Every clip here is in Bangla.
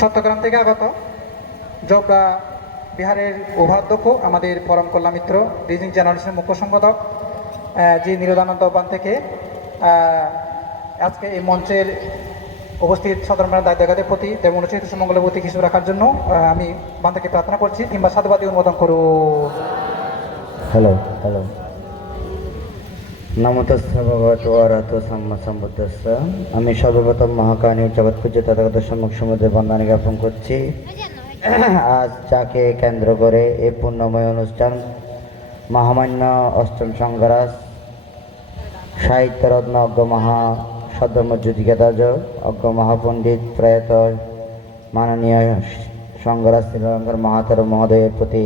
চট্টগ্রাম থেকে আগত জবরা বিহারের উপাধ্যক্ষ, আমাদের পরম কল্যাণ মিত্র ডিজিং জেনারেশনের মুখ্য সম্পাদক জি নিরোদানন্দ বান থেকে আজকে এই মঞ্চের উপস্থিত সাধারণ দায়িত্বের প্রতি এবং অনুচিত সুমঙ্গলের প্রতি কিছু রাখার জন্য আমি বান থেকে প্রার্থনা করছি। কিংবা সাধুবাদী অনুমোদন করু হ্যালো হ্যালো আমি সর্বপ্রথম মহাকানী জগৎ পূজ্য তথাগত সম্মুখ সমুদ্রে জ্ঞাপন করছি আজ যাকে কেন্দ্র করে এই পূর্ণময় অনুষ্ঠান মহামান্য অষ্টম সংঘরাজ সাহিত্যরত্ন অজ্ঞ মহা সদ্যমজ্যোতিকাদাজ অজ্ঞ মহাপণ্ডিত প্রয়াত মাননীয় সংঘরাজ শ্রীলঙ্কার মহাতর মহোদয়ের প্রতি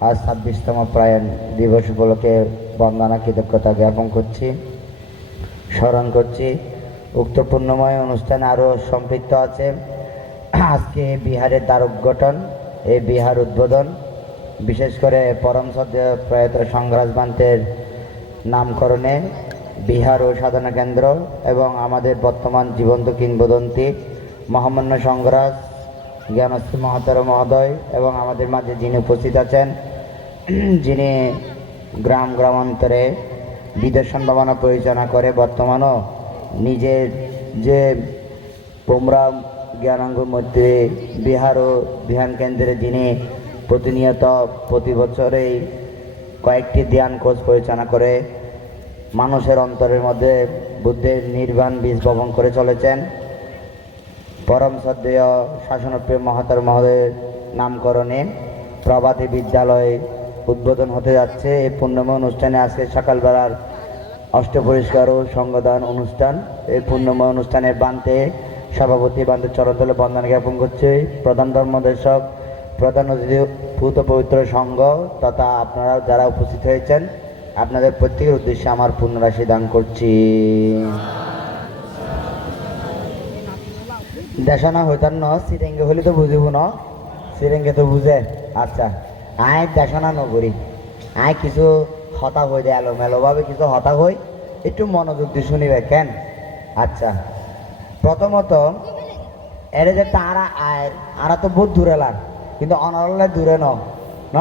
আজ ছাব্বিশতম প্রয়াণ দিবস উপলক্ষে বন্দনা কৃতজ্ঞতা জ্ঞাপন করছি, স্মরণ করছি। উক্ত পূর্ণময় অনুষ্ঠানে আরও সম্পৃক্ত আছে। আজকে বিহারের দ্বারক গঠন, এই বিহার উদ্বোধন। বিশেষ করে পরম সদ্য প্রয়াত সংগ্রাজ বান্তের নামকরণে বিহার ও সাধনা কেন্দ্র এবং আমাদের বর্তমান জীবন্ত কিংবদন্তি মহামান্য সংগ্রাস জ্ঞানশ্রী মহাতর মহোদয় এবং আমাদের মাঝে যিনি উপস্থিত আছেন, যিনি গ্রাম গ্রামান্তরে বিদর্শন ভাবনা পরিচালনা করে। বর্তমানও নিজের যে পোমরা জ্ঞানাঙ্গ মধ্যে বিহার ও বিহান কেন্দ্রে যিনি প্রতিনিয়ত প্রতি বছরেই কয়েকটি ধ্যান কোর্স পরিচালনা করে, মানুষের অন্তরের মধ্যে বুদ্ধের নির্বাণ বীজ বপন করে চলেছেন। পরম শ্রদ্ধেয় শাসনপ্রিয় মহাতর মহোদয়ের নামকরণে প্রভাতী বিদ্যালয় উদ্বোধন হতে যাচ্ছে। এই পূর্ণময় অনুষ্ঠানে আজকে সকালবেলার অষ্টপরিষ্কার ও সংগদান অনুষ্ঠান। এই পূর্ণময় অনুষ্ঠানের বান্তে সভাপতি বান্তে চরতলে বন্দনা জ্ঞাপন করছে। প্রধান ধর্মদেশক, প্রধান অতিথি, ভূত পবিত্র সংঘ তথা আপনারা যারা উপস্থিত হয়েছেন, আপনাদের প্রত্যেকের উদ্দেশ্যে আমার পুণ্যরাশি দান করছি। দেশনা হইতার ন, সিরেঙ্গে হলে তো বুঝিব ন? সিরেঙ্গে তো বুঝে। আচ্ছা। আয় দেশনা নগরী আয় কিছু হতা হয়ে দেয় এলোমেলোভাবে কিছু হতা হই একটু মনোযোগ দিয়ে শুনিবে কেন? আচ্ছা। প্রথমত এর যে তারা আয় আরা তো বহুত দূরে লাগ কিন্তু অনরল্লাই দূরে ন। ন?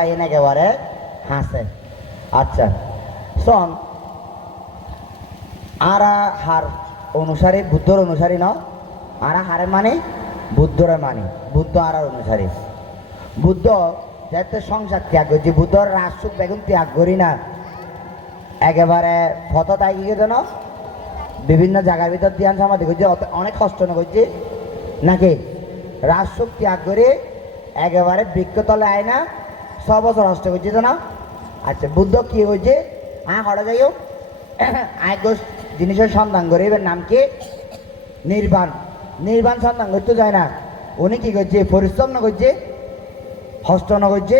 এনে একেবারে হাসে আচ্ছা। শোন আরা হার অনুসারী বুদ্ধর অনুসারী ন? আরা হারে মানে? বুদ্ধরে মানে। বুদ্ধ আর অনুসারী বুদ্ধ যাতে সংসার ত্যাগ করছে বুদ্ধর রাজসুখ বেগুন ত্যাগ করি না। একেবারে ফত তাই কি যেন বিভিন্ন জায়গার ভিতর ধ্যান সমাধি করছে অনেক কষ্ট না করছে নাকি? রাজসুখ ত্যাগ করে, একেবারে বৃক্ষতলে আয় না ছ বছর কষ্ট করছে তো না? আচ্ছা বুদ্ধ কি হয়েছে আ হঠাৎ যাইও আয় জিনিসের সন্ধান করে, এবার নাম কি? নির্বাণ। নির্বাণ সন্ধান করতে যায় না। উনি কি করছে পরিশ্রম না করছে হস্ত না করছে।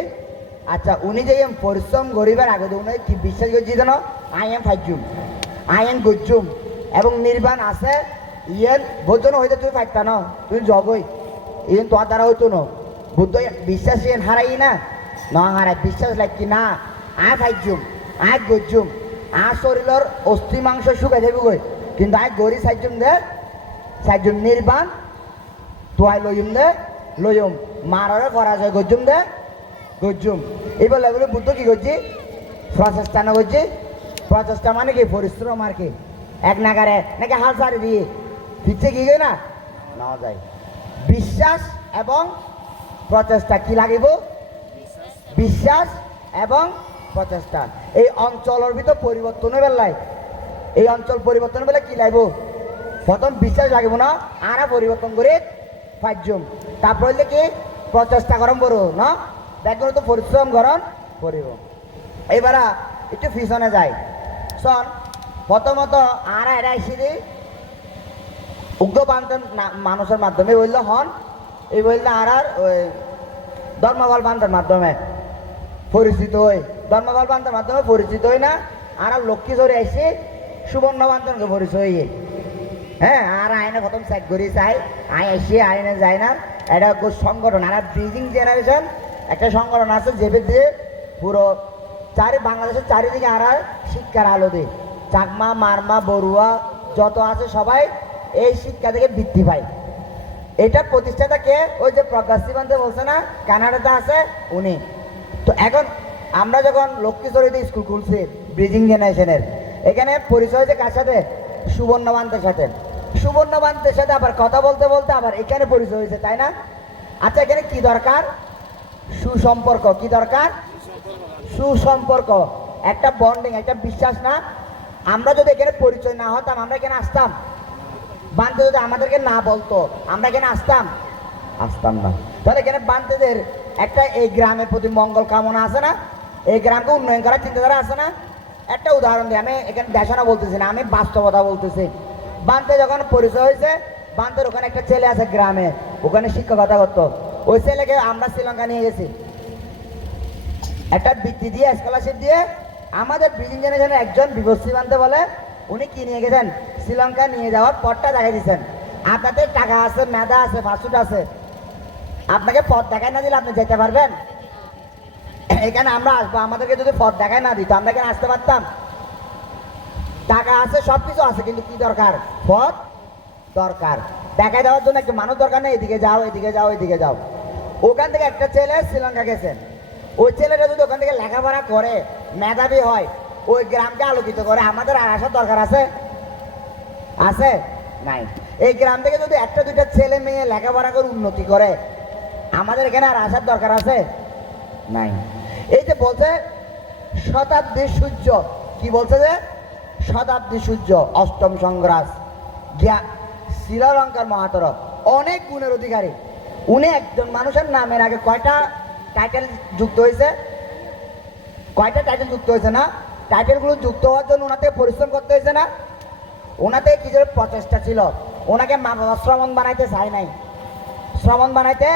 আচ্ছা উনি যে এম পরিশ্রম করিবার আগে তো উনি কি বিশ্বাস করছে যেন আই এম ফাইজুম আই এম গুজুম এবং নির্বাণ আছে, ইয়ের বোঝো না হইতে তুমি ফাইতা না? তুমি জগই। ইয়েন তোমার দ্বারা হইতো না? বুদ্ধ বিশ্বাস ইয়েন হারাই না? না হারাই, বিশ্বাস লাগছি না? আয় ফাইজুম আয় গুজুম আর শরীরের অস্থি মাংস শুকাই থাকবে গই কিন্তু আয় গরি সাইজুম দে। সাইজুম নির্বাণ তোয়াই লইম দে। লইম মারারে করা যায় গজুম দে। গজুম এবার লাগলে বুদ্ধ কি করছি? প্রচেষ্টা না করছি? প্রচেষ্টা মানে কি? পরিশ্রম আর কি। এক নাগারে নাকি হাল সারি দিয়ে। ফিরছে কি না? না যায়। বিশ্বাস এবং প্রচেষ্টা কি লাগিব? বিশ্বাস এবং প্রচেষ্টা। এই অঞ্চলের ভিতর পরিবর্তনের বেলায়। এই অঞ্চল পরিবর্তনের বেলা কি লাগবো? প্রথম বিশ্বাস লাগিব না? আরা পরিবর্তন করে পাঁচজন তারপর হইলে কি? প্রচেষ্টা গরম করো না? দেখো তো পরিশ্রম গরম করিব এবার একটু পিছনে যাই। শোন, প্রথমত আরা এরা এসে দিই উগ্রবান্ধন মানুষের মাধ্যমে বলল হন, এই বললে আর আর ওই ধর্মবল বান্ধের মাধ্যমে পরিচিত হই। ধর্মবল বান্ধের মাধ্যমে পরিচিত হই না, আর লক্ষ্মী ধরে এসে সুবর্ণ বান্ধনকে পরিচয় হইয়ে হ্যাঁ আর আইনে প্রথম চেক করি, চাই। আই এসে আইনে যায় না। এটা সংগঠন। আর ব্রিজিং জেনারেশন একটা সংগঠন আছে যেবে দিয়ে পুরো চারি বাংলাদেশের চারিদিকে আর শিক্ষার আলো দেয়। চাকমা, মারমা, বড়ুয়া, যত আছে সবাই এই শিক্ষা থেকে বৃদ্ধি পায়। এটা প্রতিষ্ঠাতা কে? ওই যে প্রকাশ সিবান্তে বলছে না, কানাডাতে আছে উনি। তো এখন আমরা যখন লক্ষ্মীচরিতে স্কুল খুলছি ব্রিজিং জেনারেশনের এখানে পরিচয় যে কার সাথে? সুবর্ণবান্তের সাথে। সুবর্ণবান্তের সাথে আবার কথা বলতে বলতে আবার এখানে পরিচয় হয়েছে, তাই না? আচ্ছা এখানে কি দরকার? সুসম্পর্ক, কি দরকার? সুসম্পর্ক। একটা বন্ডিং একটা বিশ্বাস না? আমরা যদি এখানে পরিচয় না হতাম, আমরা এখানে আসতাম। বানতে যদি আমাদেরকে না বলতো, আমরা এখানে আসতাম। আসতাম না। তাহলে এখানে বানতেদের একটা এই গ্রামের প্রতি মঙ্গল কামনা আছে না? এই গ্রামকে উন্নয়ন করার চিন্তাধারা আছে না? একটা উদাহরণ দিই আমি এখানে দেশানা বলতেছি না, আমি বাস্তবতা বলতেছি। বানতে যখন পরিচয় হয়েছে, বানতের ওখানে একটা ছেলে আছে গ্রামে, ওখানে শিক্ষকতা করতো। ওই ছেলেকে আমরা শ্রীলঙ্কা নিয়ে গেছি। একটা বৃত্তি দিয়ে স্কলারশিপ দিয়ে, আমাদের ব্রিজিং জেনারেশনের একজন বিভস্তি বানতে বলে, উনি কি নিয়ে গেছেন? শ্রীলঙ্কা নিয়ে যাওয়ার পথটা দেখাই দিয়েছেন। আপনাদের টাকা আছে, মেধা আছে ফাস্টফুড আছে। আপনাকে পথ দেখায় না দিলে আপনি যেতে পারবেন? এখানে আমরা আসব, আমাদেরকে যদি পথ দেখায় না দিত, আমরা এখানে আসতে পারতাম? টাকা আছে সব কিছু আছে, কিন্তু কি দরকার? পথ দরকার। দেখায় দেওয়ার জন্য একটা মানুষ দরকার নেই, এদিকে যাও এদিকে যাও এদিকে যাও। ওখান থেকে একটা ছেলে শ্রীলঙ্কা গেছেন ওই ছেলেটা যদি ওখান থেকে লেখাপড়া করে, মেধাবী হয়, ওই গ্রামকে আলোকিত করে, আমাদের আর আসার দরকার আছে? আছে? নাই। এই গ্রাম থেকে যদি একটা দুইটা ছেলে মেয়ে লেখাপড়া করে উন্নতি করে, আমাদের এখানে আর আসার দরকার আছে? নাই। এই যে বলছে, শতাব্দীর সূর্য, কি বলছে যে? শতাব্দী সূর্য, অষ্টম সংগ্রাস। গিয়া শ্রীলঙ্কার মহাতর অনেক গুণের অধিকারী। উনি একজন মানুষের নামের আগে কয়টা টাইটেল যুক্ত হয়েছে? কয়টা টাইটেল যুক্ত হয়েছে না? টাইটেলগুলো যুক্ত হওয়ার জন্য ওনাতে পরিশ্রম করতে হয়েছে না? ওনাতে কিছু প্রচেষ্টা ছিল? ওনাকে মা বাবা শ্রমণ বানাইতে চায় নাই। শ্রমণ বানাইতে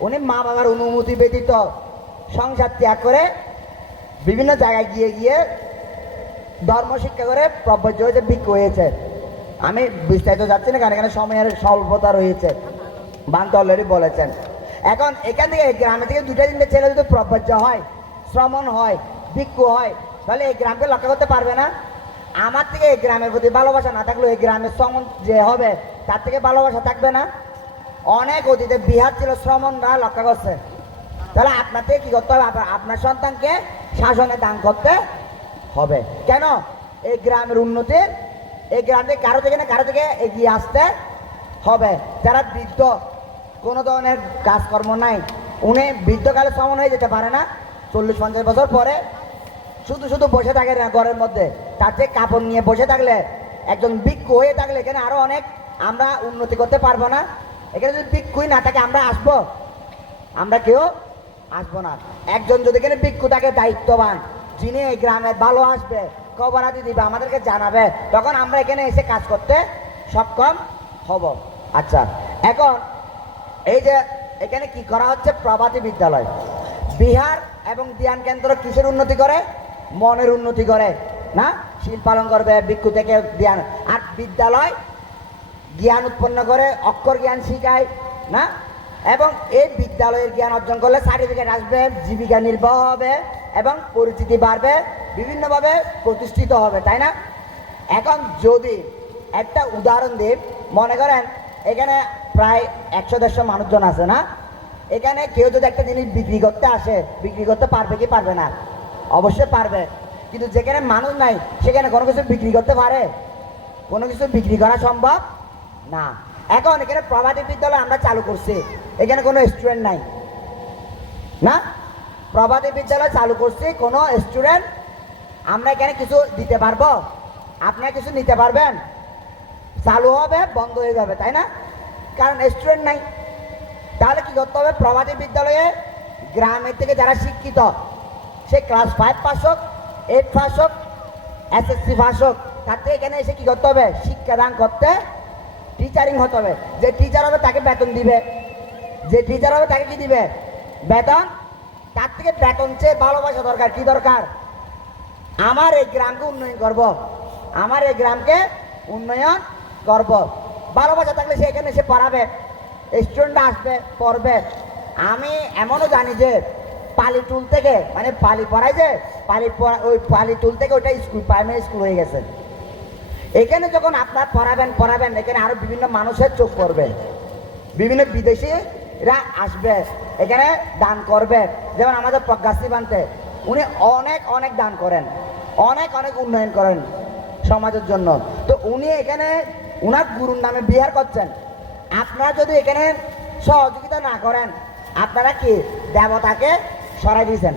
উনি মা বাবার অনুমতি ব্যতীত সংসার ত্যাগ করে বিভিন্ন জায়গায় গিয়ে গিয়ে ধর্ম শিক্ষা করে প্রবজ্য হয়েছে, ভিক্ষু হয়েছে। আমি বিস্তারিত যাচ্ছি না, কারণ এখানে সময়ের স্বল্পতা রয়েছে বান্ত অলরেডি বলেছেন। এখন এখান থেকে গ্রামে থেকে দুটা তিনটে ছেলে যদি প্রবজ্য হয়, শ্রমণ হয়, ভিক্ষু হয়, তাহলে এই গ্রামকে লক্ষ্য করতে পারবে না। আমার থেকে এই গ্রামের প্রতি ভালোবাসা না থাকলেও এই গ্রামের শ্রমণ যে হবে, তার থেকে ভালোবাসা থাকবে না। অনেক অতীতে বিহার ছিল শ্রমণরা লক্ষ্য করছে। তাহলে আপনাকে কি করতে হবে? আপনার- সন্তানকে শাসনে দান করতে হবে। কেন? এই গ্রামের উন্নতি, এই গ্রাম থেকে কারও থেকে না কারও থেকে এগিয়ে আসতে হবে। যারা বৃদ্ধ, কোনো ধরনের কাজকর্ম নাই। উনি বৃদ্ধকালে সমান হয়ে যেতে পারে না। চল্লিশ, পঞ্চাশ বছর পরে শুধু শুধু বসে থাকে না ঘরের মধ্যে। তার থেকে কাপড় নিয়ে বসে থাকলে, একজন বিক্ষু হয়ে থাকলে এখানে আরও অনেক আমরা উন্নতি করতে পারব না। এখানে যদি ভিক্ষুই না থাকে, আমরা আসব? আমরা কেউ আসব না। একজন যদি এখানে ভিক্ষু থাকে, দায়িত্ববান, যিনি এই গ্রামে ভালো আসবে কবরাদি দিবে, আমাদেরকে জানাবে, তখন আমরা এখানে এসে কাজ করতে সক্ষম হব। আচ্ছা এখন এই যে এখানে কি করা হচ্ছে? প্রভাতী বিদ্যালয়। বিহার এবং ধ্যান কেন্দ্র কিসের উন্নতি করে? মনের উন্নতি করে, না? শিল পালন করবে, ভিক্ষু থেকে ধ্যান। আর বিদ্যালয় জ্ঞান উৎপন্ন করে, অক্ষর জ্ঞান শিখায়, না? এবং এই বিদ্যালয়ের জ্ঞান অর্জন করলে সার্টিফিকেট আসবে, জীবিকা নির্বাহ হবে এবং পরিচিতি বাড়বে, বিভিন্নভাবে প্রতিষ্ঠিত হবে, তাই না? এখন যদি একটা উদাহরণ দিই, মনে করেন এখানে প্রায় একশো দেড়শো মানুষজন আছে না? এখানে কেউ যদি একটা জিনিস বিক্রি করতে আসে, বিক্রি করতে পারবে কি পারবে না? অবশ্যই পারবে। কিন্তু যেখানে মানুষ নাই, সেখানে কোনো কিছু বিক্রি করতে পারে? কোনো কিছু বিক্রি করা সম্ভব না। এখন এখানে প্রভাতী বিদ্যালয় আমরা চালু করছি। এখানে কোনো স্টুডেন্ট নাই। না? প্রভাতী বিদ্যালয় চালু করছি, কোনো স্টুডেন্ট আমরা এখানে কিছু দিতে পারব। আপনারা কিছু নিতে পারবেন। চালু হবে, বন্ধ হয়ে যাবে, তাই না? কারণ স্টুডেন্ট নাই। তাহলে কি করতে হবে? প্রভাতী বিদ্যালয়ে গ্রামের থেকে যারা শিক্ষিত, সে ক্লাস ফাইভ পাস হোক এইট পাস হোক এসএসসি পাস হোক, তার থেকে এখানে এসে কি করতে হবে? শিক্ষাদান করতে টিচারিং হতে হবে। যে টিচার হবে তাকে বেতন দিবে। যে টিচার হবে তাকে কি দিবে? বেতন? তার থেকে বেতন চেয়ে ভালোবাসা দরকার। কি দরকার? আমার এই গ্রামকে উন্নয়ন করব। আমার এই গ্রামকে উন্নয়ন করব। ভালোবাসা থাকলে সে এখানে এসে পড়াবে। স্টুডেন্ট আসবে, পড়বে। আমি এমনও জানি যে পালি টুল থেকে মানে পালি পড়াই যে, পালি ওই পালি টুল থেকে ওইটা স্কুল প্রাইমারি স্কুল হয়ে গেছে। এখানে যখন আপনার পড়াবেন পড়াবেন, এখানে আরও বিভিন্ন মানুষের চোখ পড়বে। বিভিন্ন বিদেশিরা আসবে, এখানে দান করবে। যেমন আমাদের প্রজ্ঞাশ্রী বানতে, উনি অনেক অনেক দান করেন। অনেক অনেক উন্নয়ন করেন সমাজের জন্য। তো উনি এখানে উনার গুরুর নামে বিহার করছেন। আপনারা যদি এখানে সহযোগিতা না করেন, আপনারা কি দেবতাকে সরাই দিয়েছেন?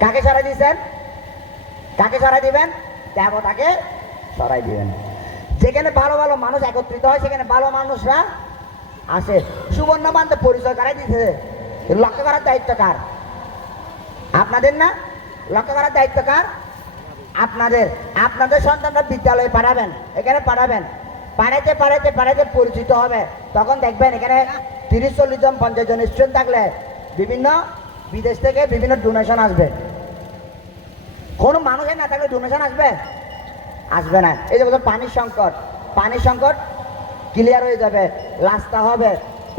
কাকে সরাই দিয়েছেন? কাকে সরাই দিবেন? দেবতাকে সরাই দিবেন। যেখানে ভালো ভালো মানুষ একত্রিত হয়, সেখানে ভালো মানুষরা আসে। সুবর্ণ বান্ধব পরিচয় করাই দিতে লক্ষ্য করার দায়িত্ব কার? আপনাদের না? লক্ষ্য করার দায়িত্ব কার? আপনাদের। আপনাদের সন্তানরা বিদ্যালয়ে পাঠাবেন, এখানে পাঠাবেন। পাঠাইতে পাঠাইতে পাঠাইতে পরিচিত হবে। তখন দেখবেন এখানে তিরিশ, চল্লিশ জন, পঞ্চাশ জন স্টুডেন্ট থাকলে বিভিন্ন বিদেশ থেকে বিভিন্ন ডোনেশন আসবে। কোনো মানুষের না থাকলে ডোনেশন আসবে? আসবে না। এই যে বলছো পানির সংকট পানির সংকট ক্লিয়ার হয়ে যাবে, রাস্তা হবে।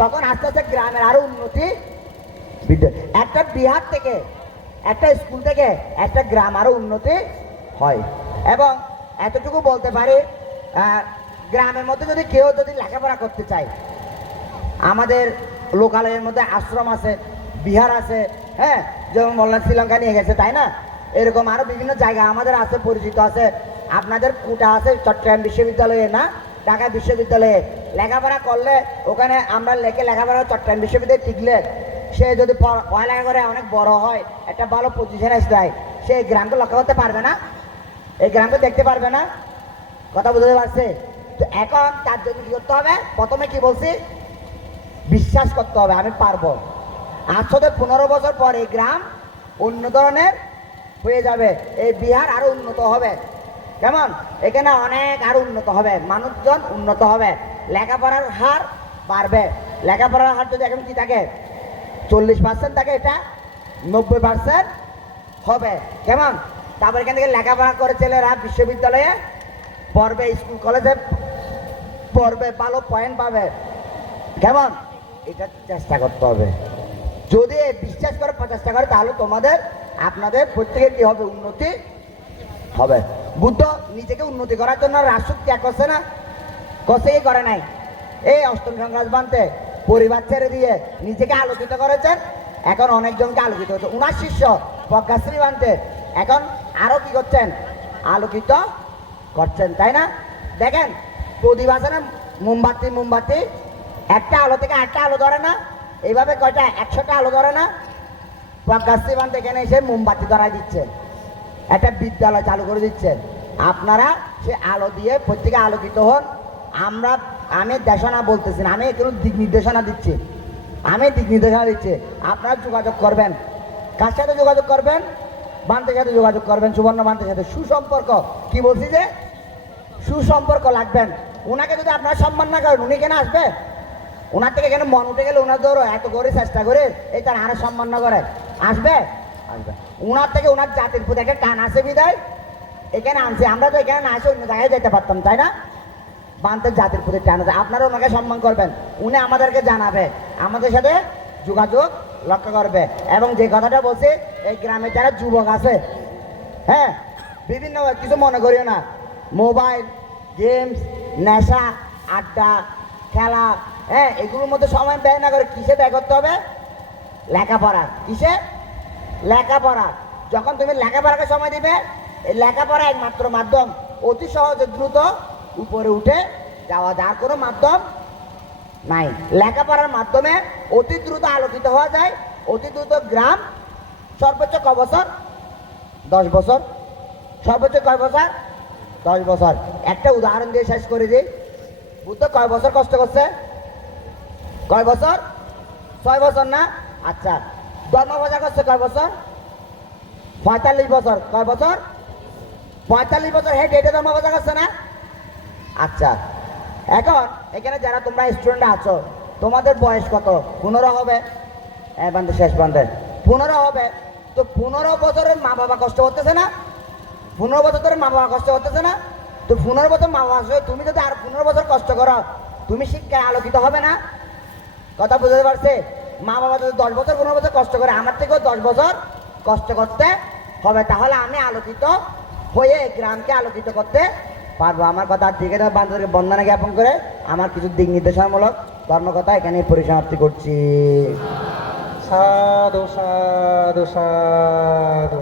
তখন আস্তে আস্তে গ্রামের আরও উন্নতি একটা বিহার থেকে, একটা স্কুল থেকে, একটা গ্রাম আরও উন্নতি হয়। এবং এতটুকু বলতে পারি গ্রামের মধ্যে যদি কেউ যদি লেখাপড়া করতে চায়, আমাদের লোকালয়ের মধ্যে আশ্রম আছে, বিহার আছে হ্যাঁ? যেমন বললাম, শ্রীলঙ্কা নিয়ে গেছে, তাই না? এরকম আরও বিভিন্ন জায়গা আমাদের আছে, পরিচিত আছে। আপনাদের কুটা আছে চট্টগ্রাম বিশ্ববিদ্যালয়ে না, ঢাকা বিশ্ববিদ্যালয়ে। লেখাপড়া করলে ওখানে আমরা লেখে লেখাপড়া চট্টগ্রাম বিশ্ববিদ্যালয়ে টিকলে, সে যদি পড়ালেখা করে অনেক বড় হয়, একটা ভালো পজিশনে যায়, সে গ্রামকে লক্ষ্য করতে পারবে না। এই গ্রামকে দেখতে পারবে না। কথা বুঝতে পারছে? তো এখন তার জন্য কি করতে হবে? প্রথমে কি বলছি? বিশ্বাস করতে হবে, আমি পারব। আজ থেকে পনেরো বছর পর এই গ্রাম অন্য ধরনের হয়ে যাবে, এই বিহার আরও উন্নত হবে। কেমন এখানে অনেক আরও উন্নত হবে, মানুষজন উন্নত হবে, লেখাপড়ার হার বাড়বে। লেখাপড়ার হার যদি এখন কি থাকে? চল্লিশ পার্সেন্ট থাকে, এটা নব্বই পার্সেন্ট হবে। কেমন তারপর এখান থেকে লেখাপড়া করে ছেলেরা বিশ্ববিদ্যালয়ে পড়বে, স্কুল, কলেজে পড়বে, ভালো পয়েন্ট পাবে। কেমন এটা চেষ্টা করতে হবে। যদি বিশ্বাস করে প্রচেষ্টা করে, তাহলে তোমাদের, আপনাদের প্রত্যেকের কি হবে? উন্নতি হবে। বুদ্ধ নিজেকে উন্নতি করার জন্য রাষ্ট্র ত্যাগ করছে না? করছে কি করে নাই? এই অষ্টম সংগ্রাস বানতে পরিবার ছেড়ে দিয়ে নিজেকে আলোকিত করেছেন। এখন অনেকজনকে আলোকিত হচ্ছে উনার শিষ্য প্রজ্ঞাশ্রী বানতে এখন আরও কি করছেন? আলোকিত করছেন, তাই না? দেখেন, প্রদীপ আছে না? মোমবাতি মোমবাতি। একটা আলো থেকে একটা আলো ধরে না? এইভাবে কয়টা? একশোটা আলো ধরে না? প্রজ্ঞাশ্রী বানতে এখানে এসে মোমবাতি ধরাই দিচ্ছে একটা বিদ্যালয় চালু করে দিচ্ছেন। আপনারা সে আলো দিয়ে প্রত্যেকে আলোকিত হন। আমরা, আমি দেশনা বলতেছি আমি কোনো দিক নির্দেশনা দিচ্ছি। আমি দিক নির্দেশনা দিচ্ছি। আপনারা যোগাযোগ করবেন। কার সাথে যোগাযোগ করবেন? বান্তের সাথে যোগাযোগ করবেন, সুবর্ণ বান্তের সাথে। সুসম্পর্ক। কি বলছি যে? সুসম্পর্ক লাগবেন। ওনাকে যদি আপনারা সম্মান না করেন, উনি কেন আসবে? ওনার থেকে এখানে মন উঠে গেলে? ওনার ধরো এত করে চেষ্টা করে, এই তার আরও সম্মান না করে। আসবে? ওনার থেকে ওনার জাতির প্রতি একটা টান আছে বিদায়। এখানে আনছে, আমরা তো এখানে না আসে অন্য জায়গায় যেতে পারতাম, তাই না? বান্তের জাতির প্রতি টান আছে। আপনারা ওনাকে সম্মান করবেন। উনি আমাদেরকে জানাবে, আমাদের সাথে যোগাযোগ লক্ষ্য করবে। এবং যে কথাটা বলছে, এই গ্রামে যারা যুবক আছে হ্যাঁ বিভিন্ন কিছু মনে করিও না। মোবাইল, গেমস, নেশা, আড্ডা, খেলা হ্যাঁ এগুলোর মধ্যে সময় ব্যয় না করে কিসে ব্যয় করতে হবে? লেখাপড়া। কিসে? লেখাপড়া। যখন তুমি লেখাপড়াকে সময় দিবে, এই লেখাপড়া একমাত্র মাধ্যম। অতি সহজে দ্রুত উপরে উঠে যাওয়া যার কোনো মাধ্যম নাই। লেখাপড়ার মাধ্যমে অতি দ্রুত আলোকিত হওয়া যায়। অতি দ্রুত গ্রাম, সর্বোচ্চ ক বছর? দশ বছর। সর্বোচ্চ কয় বছর? দশ বছর। একটা উদাহরণ দিয়ে শেষ করে দিই। বুদ্ধ কয় বছর কষ্ট করছে? কয় বছর? ছয় বছর না? আচ্ছা। প্রচার করছে কয় বছর? পঁয়তাল্লিশ বছর, কয় বছর? পঁয়তাল্লিশ বছর হেঁটে হেঁটে ধর্ম প্রচার করছে না? আচ্ছা এখন এখানে যারা তোমরা স্টুডেন্ট আছো, তোমাদের বয়স কত? পনেরো হবে। হ্যাঁ বান্ধে, শেষ বান্ধে। পনেরো হবে। তো পনেরো বছরের মা বাবা কষ্ট করতেছে না? পনেরো বছর ধরে মা বাবা কষ্ট করতেছে না? তো পনেরো বছর মা বাবা তুমি যদি আর পনেরো বছর কষ্ট করো, তুমি শিক্ষায় আলোকিত হবে না? কথা বুঝতে পারছে? মা বাবা যদি দশ বছর, পনেরো বছর কষ্ট করে, আমার থেকেও দশ বছর কষ্ট করতে হবে, তাহলে আমি আলোকিত হয়ে গ্রামকে আলোকিত করতে পারব। আমার কথা আছে বান্ধবকে বন্দনা জ্ঞাপন করে আমার কিছু দিক নির্দেশনামূলক কর্মকথা এখানে পরিসমাপ্তি করছি। সাধু সাধু সাধু।